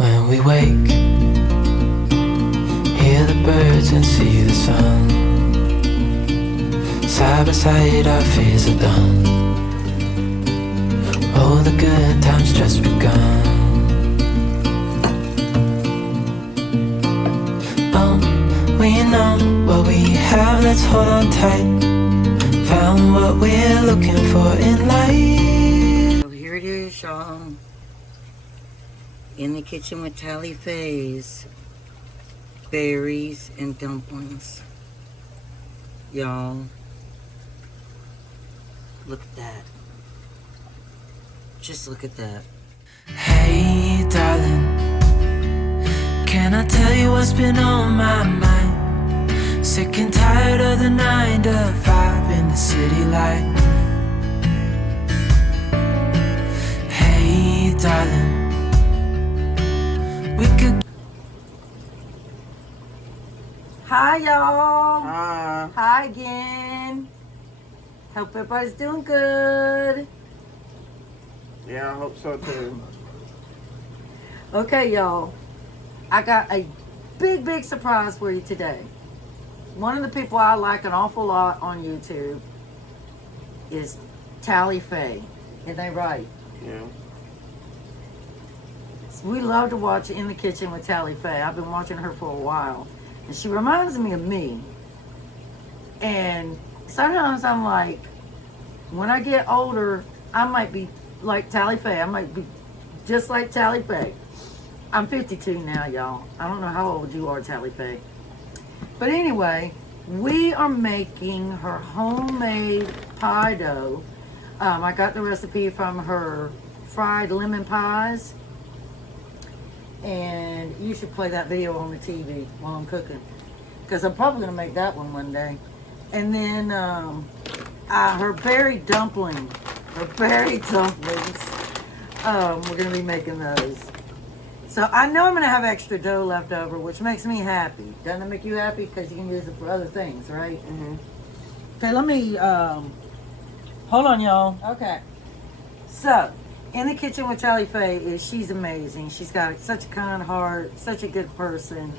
When we wake, hear the birds and see the sun. Side by side our fears are done. Oh, the good times just begun. Oh, we know what we have, let's hold on tight. Found what we're looking for in life. So here it is, y'all. In the kitchen with Tally Faye's berries and dumplings. Y'all, look at that. Just look at that. Hey, darling, can I tell you what's been on my mind? Sick and tired of the 9 to 5 in the city light. Hey, darling, we could. Hi, y'all. Hi again. Hope everybody's doing good. Yeah, I hope so too. Okay, y'all. I got a big surprise for you today. One of the people I like an awful lot on YouTube is Tally Faye. Isn't they right? Yeah. We love to watch In the Kitchen with Tally Faye. I've been watching her for a while. And she reminds me of me. And sometimes I'm like, when I get older, I might be like Tally Faye. I might be just like Tally Faye. I'm 52 now, y'all. I don't know how old you are, Tally Faye. But anyway, we are making her homemade pie dough. I got the recipe from her fried lemon pies. And you should play that video on the TV while I'm cooking. Because I'm probably going to make that one day. And then her berry dumpling. Her berry dumplings. We're going to be making those. So I know I'm going to have extra dough left over, which makes me happy. Doesn't it make you happy? Because you can use it for other things, right? Mm-hmm. Okay, let me, hold on, y'all. Okay. So, In the Kitchen with Tally Faye she's amazing. She's got such a kind heart, such a good person,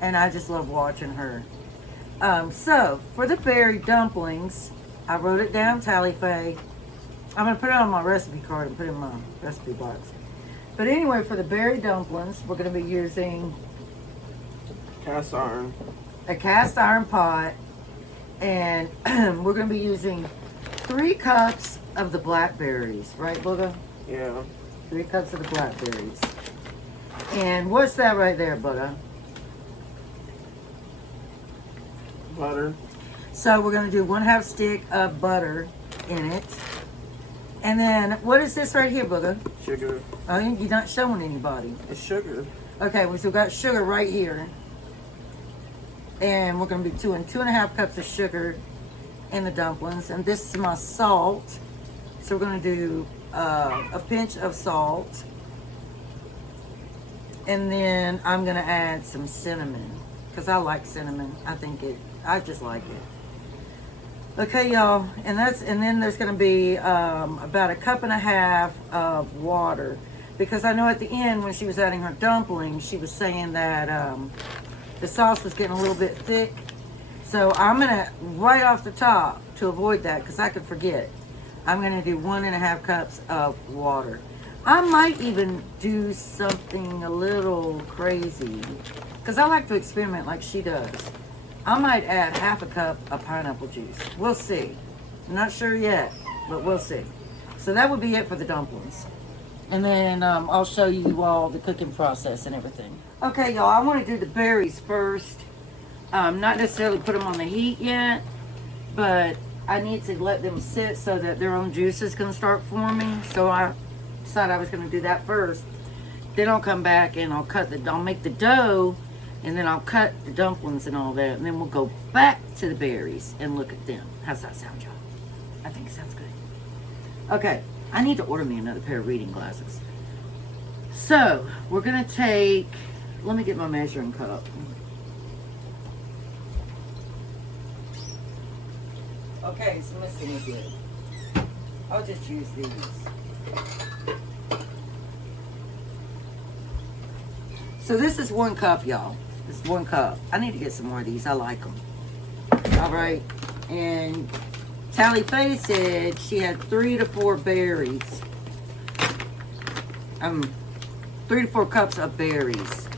and I just love watching her. So, for the berry dumplings, I wrote it down, Tally Faye. I'm going to put it on my recipe card and put it in my recipe box. But anyway, for the berry dumplings, we're going to be using Cast iron. a cast iron pot, and we're going to be using 3 cups of the blackberries, right, Booga? Yeah. 3 cups of the blackberries. And what's that right there, Booga? Butter. So we're going to do 1/2 stick of butter in it. And then, what is this right here, Booga? Sugar. Oh, you're not showing anybody. It's sugar. Okay, well, so we've got sugar right here. And we're going to be doing 2.5 cups of sugar in the dumplings. And this is my salt. So we're going to do a pinch of salt. And then I'm going to add some cinnamon. Because I like cinnamon. I just like it. Okay, y'all, and then there's going to be about 1.5 cups of water, because I know at the end when she was adding her dumplings, she was saying that the sauce was getting a little bit thick. So I'm going to, right off the top, to avoid that, because I could forget, I'm going to do 1.5 cups of water. I might even do something a little crazy, because I like to experiment like she does. I might add 1/2 cup of pineapple juice. We'll see. I'm not sure yet, but we'll see. So that would be it for the dumplings. And then I'll show you all the cooking process and everything. Okay, y'all, I want to do the berries first. Not necessarily put them on the heat yet, but I need to let them sit so that their own juices can start forming. So I decided I was going to do that first. Then I'll come back and I'll make the dough, and then I'll cut the dumplings and all that, and then we'll go back to the berries and look at them. How's that sound, y'all? I think it sounds good. Okay, I need to order me another pair of reading glasses. So, we're going to take, let me get my measuring cup. Okay, so let's see what we good. I'll just use these. So this is 1 cup, y'all. This is 1 cup. I need to get some more of these. I like them. All right. And Tally Faye said she had 3 to 4 berries. 3 to 4 cups of berries.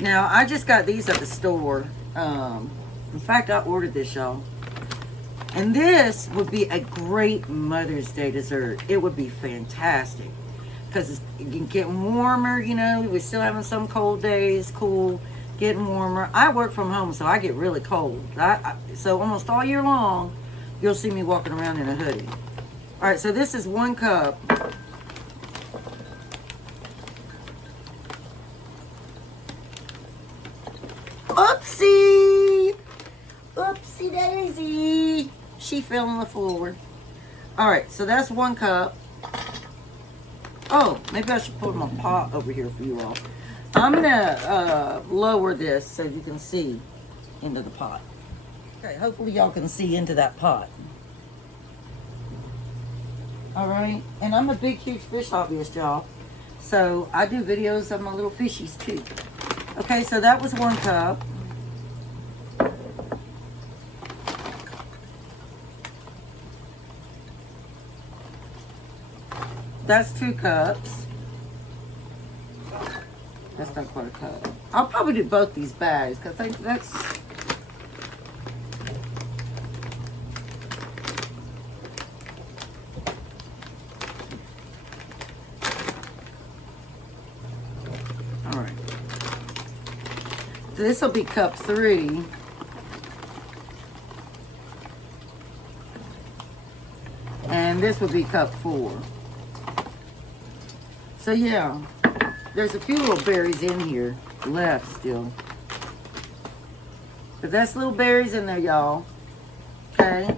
Now, I just got these at the store. In fact, I ordered this, y'all. And this would be a great Mother's Day dessert. It would be fantastic. Because it's getting warmer, you know. We're still having some cold days, cool, getting warmer. I work from home, so I get really cold. So almost all year long, you'll see me walking around in a hoodie. All right, so this is 1 cup. Oopsie! Oopsie daisy! She fell on the floor. All right, so that's 1 cup. Oh, maybe I should put my pot over here for you all. I'm gonna lower this so you can see into the pot. Okay, hopefully y'all can see into that pot. All right, and I'm a big, huge fish hobbyist, y'all. So I do videos of my little fishies too. Okay, so that was 1 cup. That's 2 cups. That's not quite a cup. I'll probably do both these bags because I think that's... All right. This will be cup 3. And this will be cup 4. So yeah, there's a few little berries in here left still. But that's little berries in there, y'all. Okay.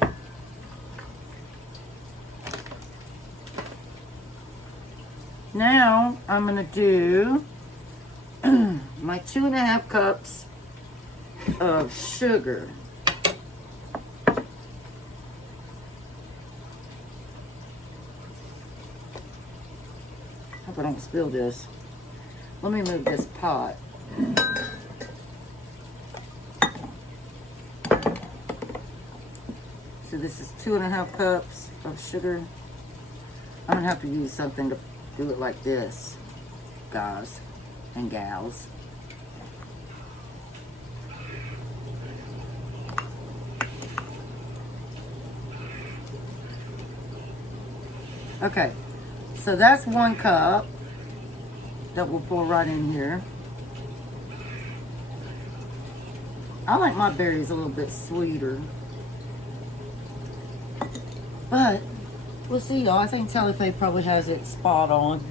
Now I'm gonna do my 2.5 cups of sugar. Hope I don't spill this. Let me move this pot. So this is 2.5 cups of sugar. I'm gonna have to use something to do it like this, guys and gals. Okay, so that's 1 cup that we'll pour right in here. I like my berries a little bit sweeter, but we'll see, y'all. I think Tally Faye probably has it spot on.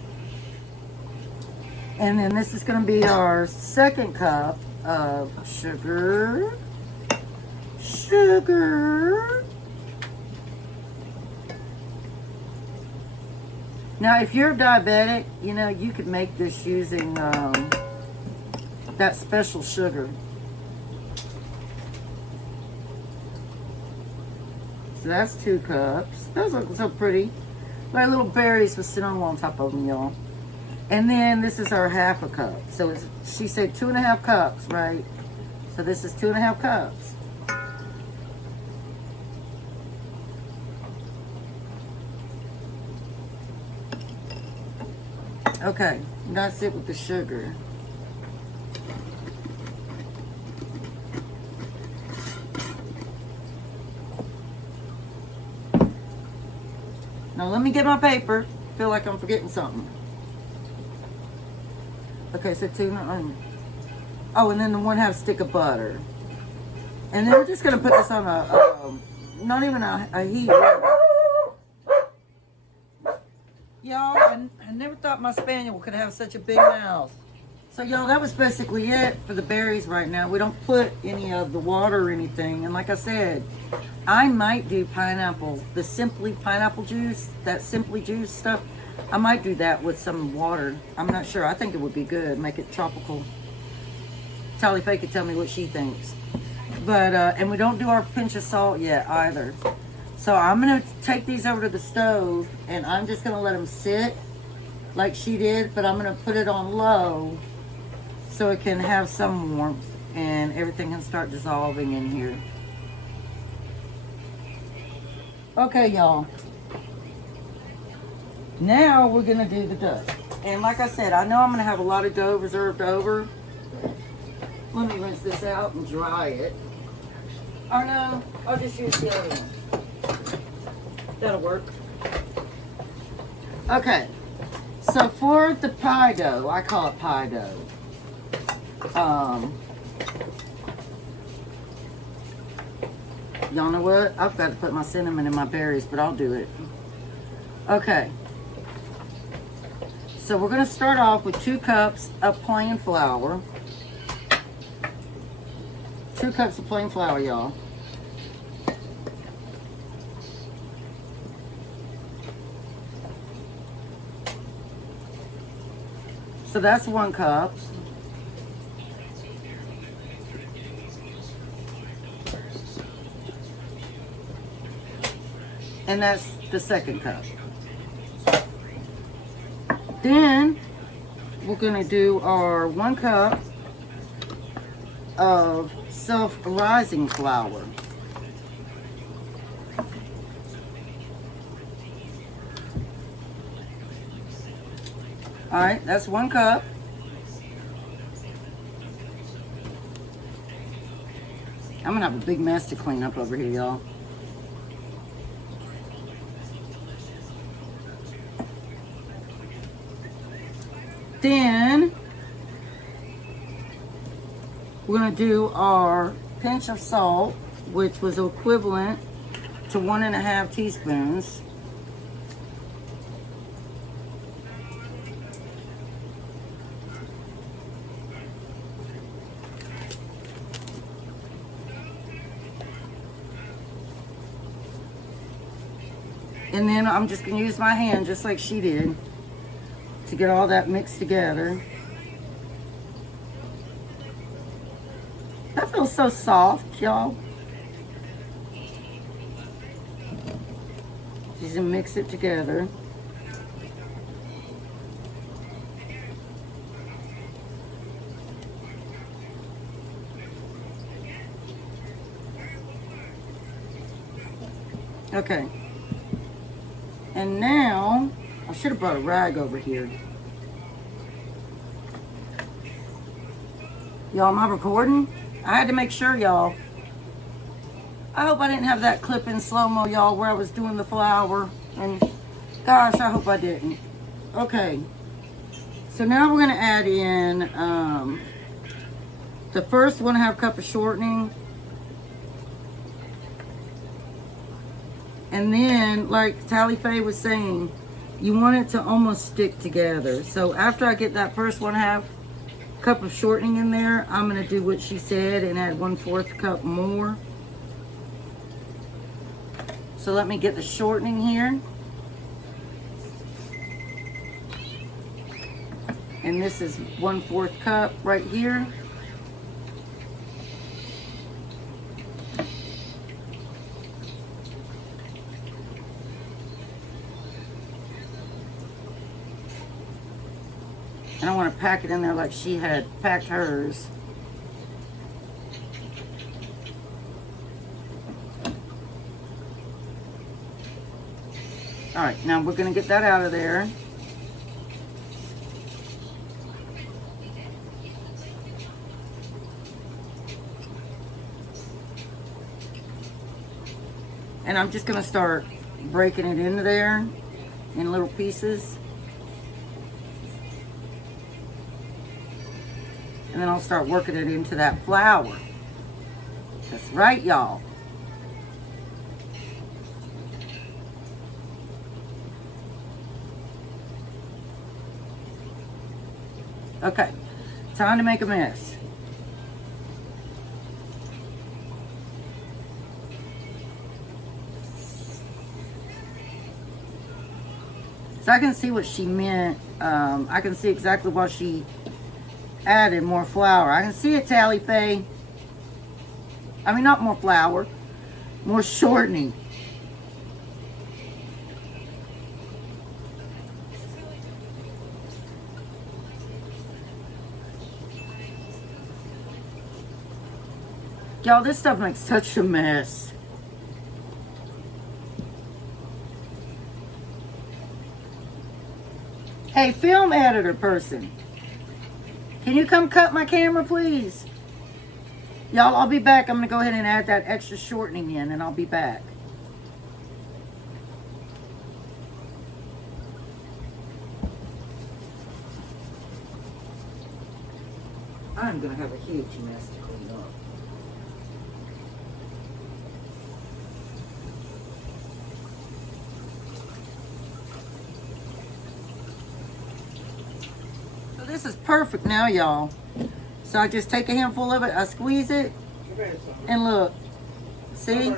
And then this is going to be our 2nd cup of sugar. Sugar. Now, if you're diabetic, you know, you could make this using that special sugar. So that's 2 cups. Those look so pretty. Like little berries with cinnamon on top of them, y'all. And then this is our 1/2 cup. So it's, she said 2.5 cups, right? So this is 2.5 cups. Okay, that's it with the sugar. Now let me get my paper. Feel like I'm forgetting something. Okay, so 2. Oh, and then the 1/2 stick of butter. And then we're just gonna put this on a not even a heat. Y'all, I never thought my spaniel could have such a big mouth. So y'all, that was basically it for the berries right now. We don't put any of the water or anything. And like I said, I might do pineapple, the Simply pineapple juice, that Simply juice stuff. I might do that with some water. I'm not sure. I think it would be good. Make it tropical. Tally Faye could tell me what she thinks. But, and we don't do our pinch of salt yet either. So I'm going to take these over to the stove and I'm just going to let them sit like she did, but I'm going to put it on low so it can have some warmth and everything can start dissolving in here. Okay, y'all. Now we're going to do the dough. And like I said, I know I'm going to have a lot of dough reserved over. Let me rinse this out and dry it. Or no, I'll just use the other one. That'll work. Okay. So for the pie dough, I call it pie dough. Y'all know what? I've got to put my cinnamon in my berries, but I'll do it. Okay. So we're going to start off with 2 cups of plain flour. 2 cups of plain flour, y'all. So that's 1 cup. And that's the 2nd cup. Then we're going to do our 1 cup of self-rising flour. All right, that's 1 cup. I'm gonna have a big mess to clean up over here, y'all. Then we're gonna do our pinch of salt, which was equivalent to 1.5 teaspoons. And then I'm just going to use my hand just like she did to get all that mixed together. That feels so soft, y'all. Just mix it together. Okay. And now, I should have brought a rag over here. Y'all, am I recording? I had to make sure, y'all. I hope I didn't have that clip in slow-mo, y'all, where I was doing the flour. And gosh, I hope I didn't. Okay. So now we're going to add in the first 1.5 cup of shortening. And then, like Tally Faye was saying, you want it to almost stick together. So after I get that first 1.5 cup of shortening in there, I'm going to do what she said and add 1/4 cup more. So let me get the shortening here. And this is 1/4 cup right here. And I want to pack it in there like she had packed hers. All right, now we're going to get that out of there. And I'm just going to start breaking it into there in little pieces. And then I'll start working it into that flour. That's right, y'all. Okay, time to make a mess. So I can see what she meant. I can see exactly what she added, more flour. I can see it, Tally Faye. I mean, not more flour, more shortening. Y'all, this stuff makes such a mess. Hey, film editor person. Can you come cut my camera, please? Y'all, I'll be back. I'm going to go ahead and add that extra shortening in, and I'll be back. I'm going to have a huge mess to clean up. So this is perfect now, y'all. So I just take a handful of it, I squeeze it, and look, see?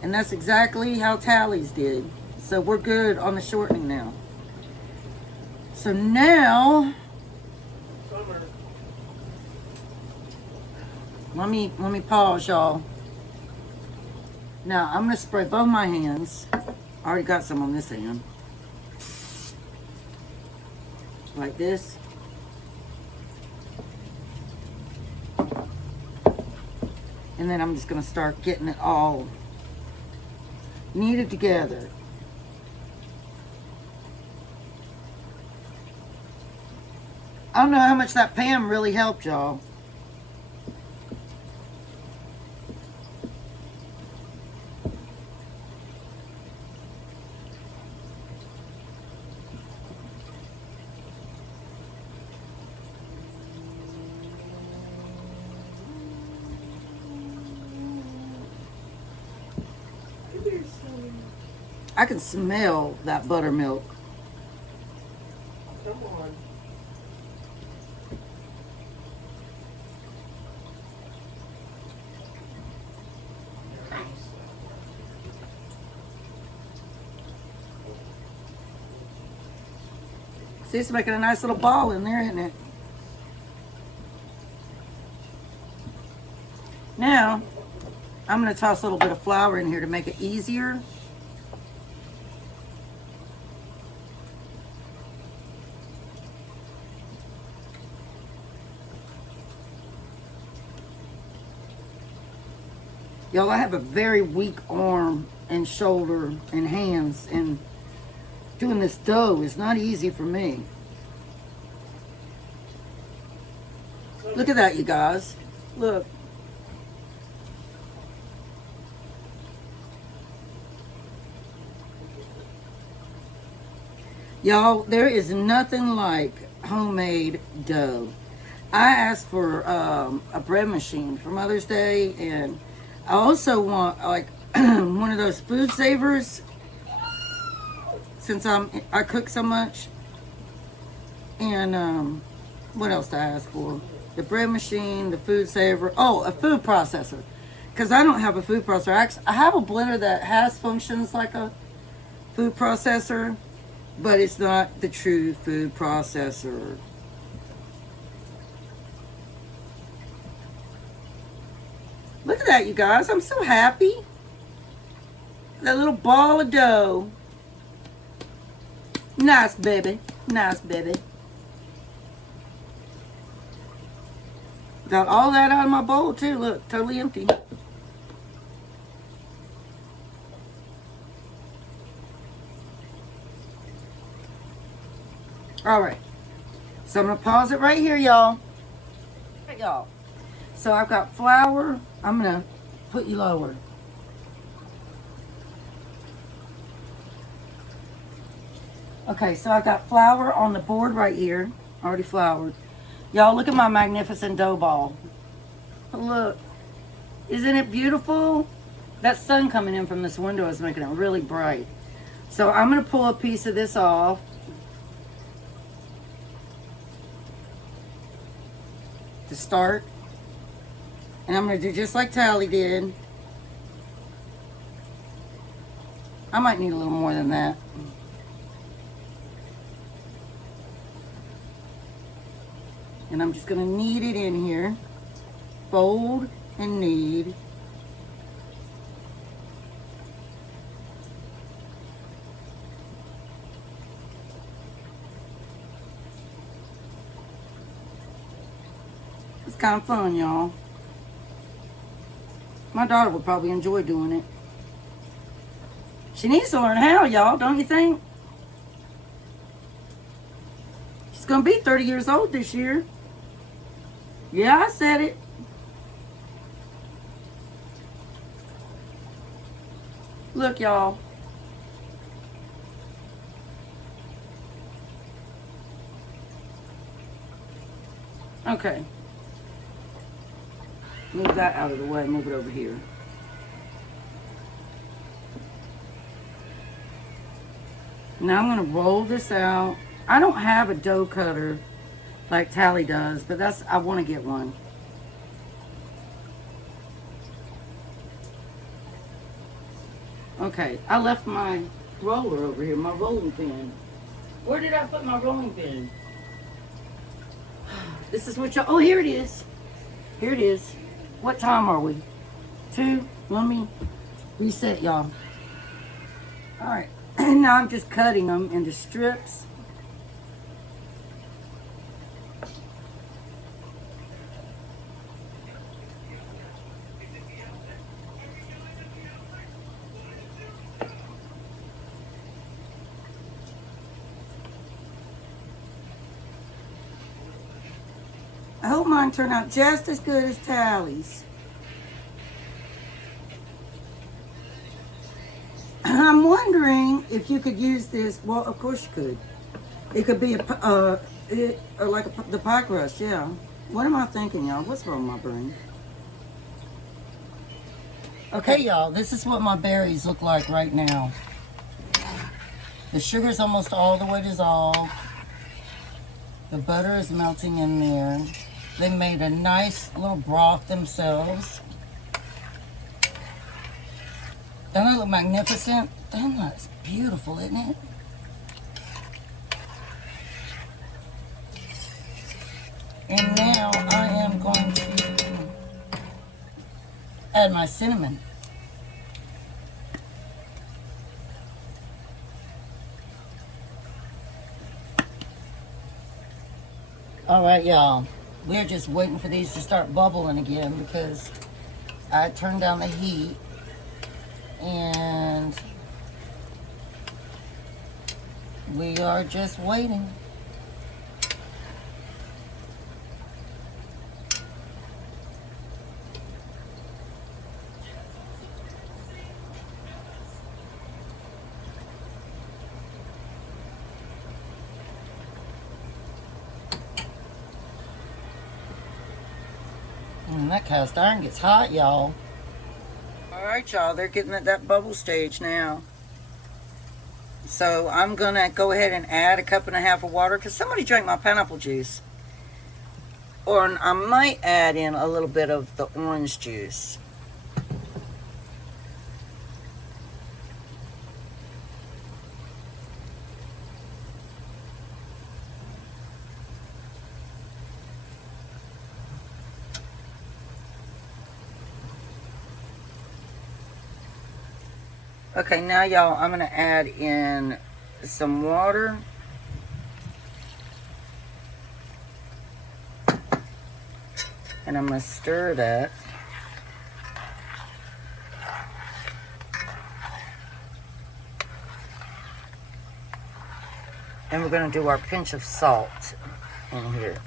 And that's exactly how Tally's did. So we're good on the shortening now. So now, let me pause, y'all. Now I'm gonna spray both my hands. I already got some on this hand. Like this. And then I'm just gonna start getting it all kneaded together. I don't know how much that pan really helped, y'all. I can smell that buttermilk. Come on. See, it's making a nice little ball in there, isn't it? Now, I'm going to toss a little bit of flour in here to make it easier. Y'all, I have a very weak arm and shoulder and hands, and doing this dough is not easy for me. Look at that, you guys. Look. Y'all, there is nothing like homemade dough. I asked for a bread machine for Mother's Day, and I also want like one of those food savers, since I cook so much. And what else did I ask for? The bread machine, the food saver. Oh, a food processor, because I don't have a food processor. Actually, I have a blender that has functions like a food processor, but it's not the true food processor. Look at that, you guys. I'm so happy. That little ball of dough. Nice, baby. Nice, baby. Got all that out of my bowl, too. Look, totally empty. All right. So I'm going to pause it right here, y'all. Right, y'all. So I've got flour. I'm going to put you lower. Okay, so I got flour on the board right here. Already floured. Y'all, look at my magnificent dough ball. Look. Isn't it beautiful? That sun coming in from this window is making it really bright. So I'm going to pull a piece of this off. To start. And I'm going to do just like Tally did. I might need a little more than that. And I'm just going to knead it in here. Fold and knead. It's kind of fun, y'all. My daughter would probably enjoy doing it. She needs to learn how, y'all, don't you think? She's going to be 30 years old this year. Yeah, I said it. Look, y'all. Okay. Move that out of the way. Move it over here. Now I'm going to roll this out. I don't have a dough cutter like Tally does, but I want to get one. Okay, I left my roller over here, my rolling pin. Where did I put my rolling pin? This is what y'all, oh, here it is. Here it is. What time are we? 2? Let me reset, y'all. All right, and now I'm just cutting them into strips. I hope mine turn out just as good as Tally's. I'm wondering if you could use this. Well, of course you could. It could be the pie crust, yeah. What am I thinking, y'all? What's wrong with my brain? Okay, y'all, this is what my berries look like right now. The sugar's almost all the way dissolved. The butter is melting in there. They made a nice little broth themselves. Doesn't that look magnificent? That looks beautiful, isn't it? And now I am going to add my cinnamon. All right, y'all. We're just waiting for these to start bubbling again because I turned down the heat and we are just waiting. And that cast iron gets hot, y'all. All right, y'all, they're getting at that bubble stage now. So I'm gonna go ahead and add 1.5 cups of water because somebody drank my pineapple juice. Or I might add in a little bit of the orange juice. Okay, now y'all, I'm gonna add in some water. And I'm gonna stir that. And we're gonna do our pinch of salt in here.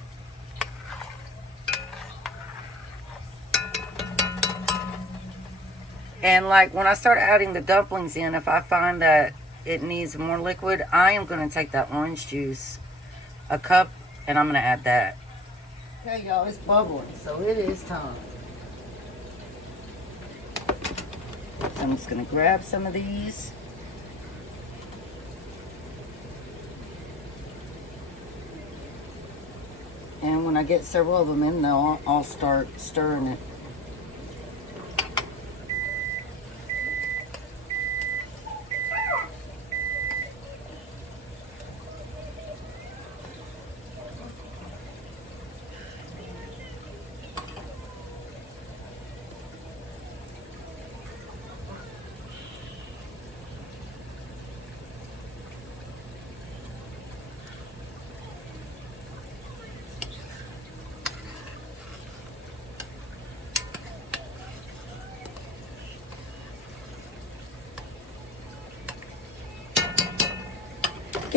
And like when I start adding the dumplings in, if I find that it needs more liquid, I am going to take that orange juice, 1 cup, and I'm going to add that. Okay, y'all, it's bubbling, so it is time. So I'm just going to grab some of these. And when I get several of them in there, I'll start stirring it.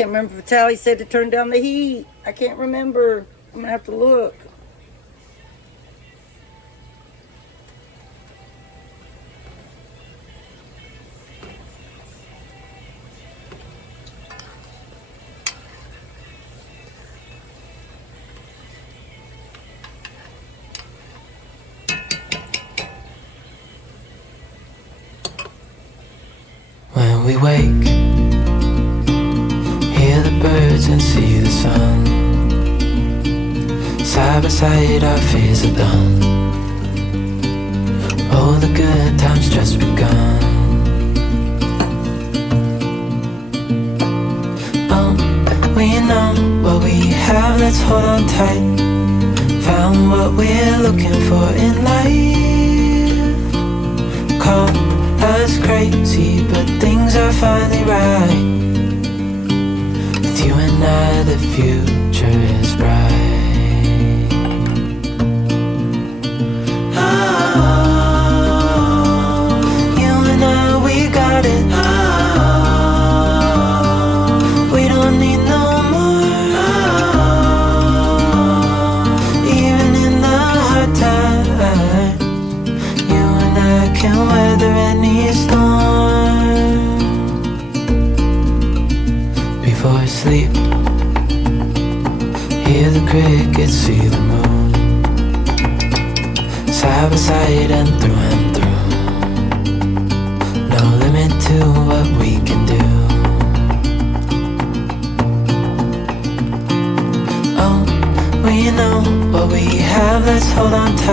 can't remember if Tally said to turn down the heat. I can't remember. I'm gonna have to look. When we wake, hear the birds and see the sun. Side by side our fears are done. Oh, the good times just begun. Oh, we know what we have, let's hold on tight. Found what we're looking for in life. Call us crazy, but things are finally right. With you and I, the future is bright. Oh, you and I, we got it. Oh, we don't need no more. Oh, even in the hard times, you and I can weather any storm. Before I sleep, hear the crickets, see the moon. Side by side and through. No limit to what we can do. Oh, we know what we have, let's hold on tight.